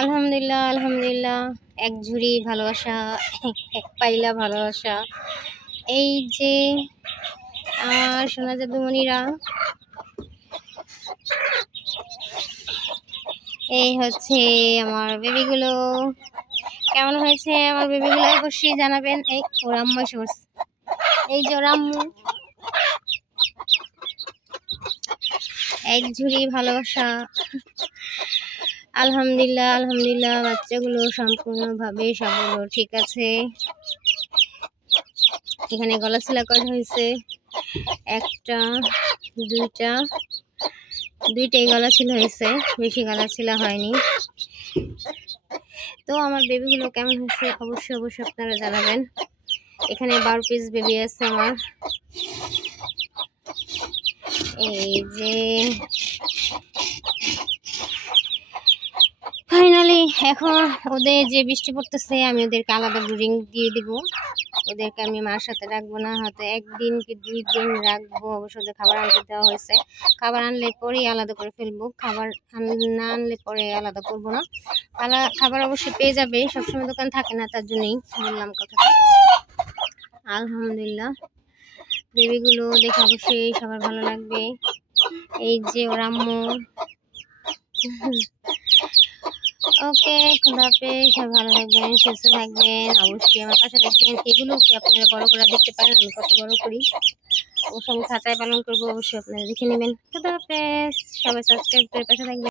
আলহামদুলিল্লাহ আলহামদুলিল্লাহ। এক ঝুড়ি ভালোবাসা, এক পাইলা ভালোবাসা। এই যে, আমার সোনা জাদুমণিরা, এই হচ্ছে আমার বেবিগুলো কেমন হয়েছে আমার বেবিগুলো অবশ্যই জানাবেন। এই ওর আম্মু এসে পড়ছে। এই যে ওর আম্মু। এক ঝুড়ি ভালোবাসা। আলহামদুলিল্লাহ আলহামদুলিল্লাহ, বাচ্চাগুলো সম্পূর্ণভাবে সবগুলো ঠিক আছে। এখানে গলা সিলা করা হয়েছে। একটা, দুইটা, দুইটাই গলা ছিল হয়েছে। বেশি গলা ছিলা হয়নি। তো আমার বেবিগুলো কেমন হয়েছে অবশ্যই অবশ্যই আপনারা জানাবেন। এখানে বারো পিস বেবি আছে আমার। এই যে এখন ওদের যে বৃষ্টি পড়তেছে, আমি ওদেরকে আলাদা ব্রিডিং দিয়ে দিব। ওদেরকে আমি মার সাথে রাখব না, হয়তো একদিন কি দুই দিন রাখব। অবশ্য ওদের খাবার আনতে দেওয়া হয়েছে। খাবার আনলে পরেই আলাদা করে ফেলব। খাবার না আনলে পরে আলাদা করব না। আলা খাবার অবশ্যই পেয়ে যাবে। সবসময় দোকান থাকে না, তার জন্যই বললাম কথাটা। আলহামদুলিল্লাহ। বেবিগুলো দেখে অবশ্যই সবার ভালো লাগবে। এই যে ওর আম্মু। ওকে, খুদা হাফেজ সবাই ভালো থাকবেন, সুস্থ থাকবেন, অবশ্যই আমার পাশে থাকবেন। এগুলো কি আপনারা বড় করে দেখতে পারেন? আমি কত বড় করি? ওর সঙ্গে খাঁচায় পালন করব, অবশ্যই আপনারা দেখে নেবেন। খুদা হাফেজ, সবাই সাবস্ক্রাইব করে পাশে থাকবেন।